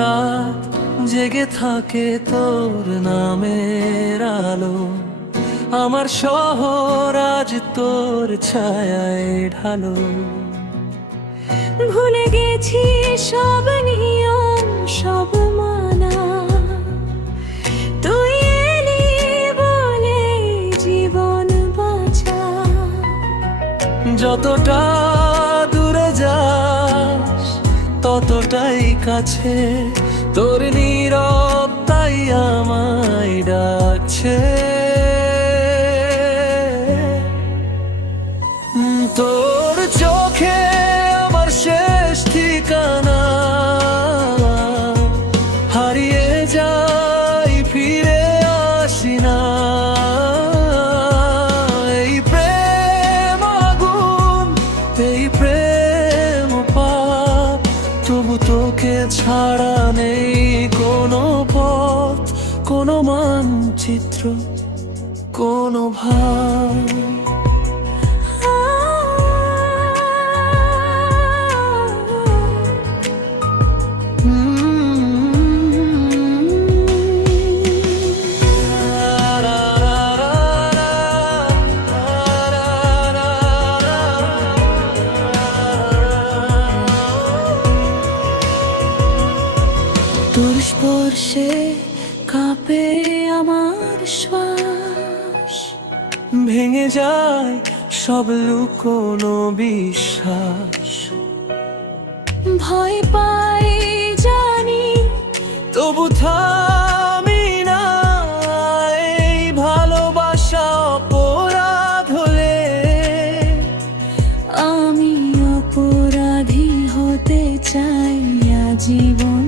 রাত জেগে থাকে তোর নামের আলো, আমার শহর আজ তোর ছায়ায় ঢালো। ভুলে গেছি সব নিয়ম সব মানা, তুই এলি বলে জীবন বাঁচা। যতটা দূরে যাস ততটাই কাছে, তোর নীরবতাই আমায় ডাকছে। তোর চোখে আমার শেষ ঠিকানা, হারিয়ে যাই ফিরে আসি না। এই প্রেম আগুন, এই প্রেম পাপ, তবু তোকে ছাড়া নেই কোনো পথ, কোনো মানচিত্র, কোনো ভাব। তোর স্পর্শে কাঁপে আমার শ্বাস, ভেঙে যায় সব লুকোনো বিশ্বাস। ভয় পাই জানি তবু থামি না, এই ভালোবাসা অপরাধ হলে আমি অপরাধী হতে চাই আজীবন।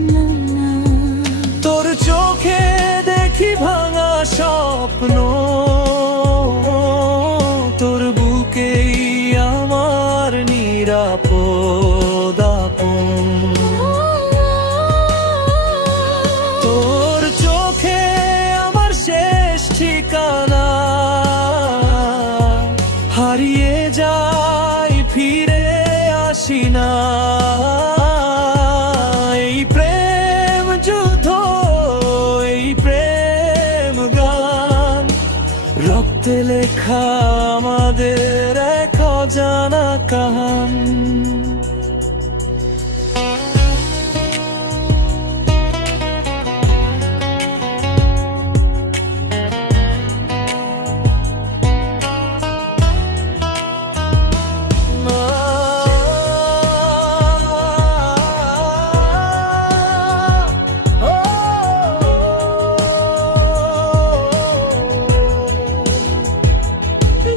তোর চোখে দেখি ভাঙা স্বপ্ন, তোর বুকেই আমার নিরাপদ আপন। তোর চোখে আমার শেষ ঠিকানা, হারিয়ে যাই ফিরে আসি না। এই প্রেম যুদ্ধ, এই প্রেম গান, রক্তে লেখা আমাদের এক অজানা কাহান।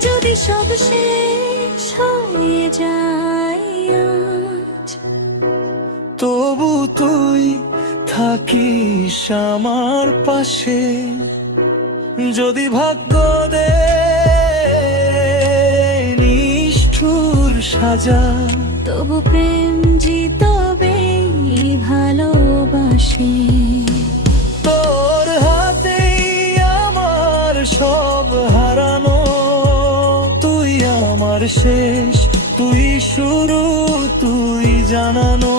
যদি সব শেষ হয়ে যায় আজ, তবু তুই থাকিস আমার পাশে। যদি ভাগ্য দে নিষ্ঠুর সাজা, তবু প্রেম জিতবে ভালোবাসে। তোর হাতেই আমার সব হারানো, তুই আমার শেষ, তুই শুরু, তুই জানানো।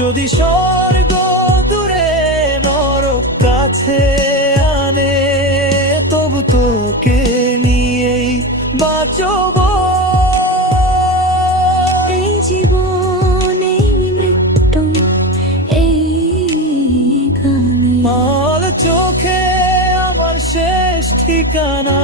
যদি স্বর্গ দূরে নরক কাছে আনে, তবু তোকে নিয়েই বাঁচব। এই জীবন, এই মৃত্যু, এই গানে মাল চোখে আমার শেষ ঠিকানা।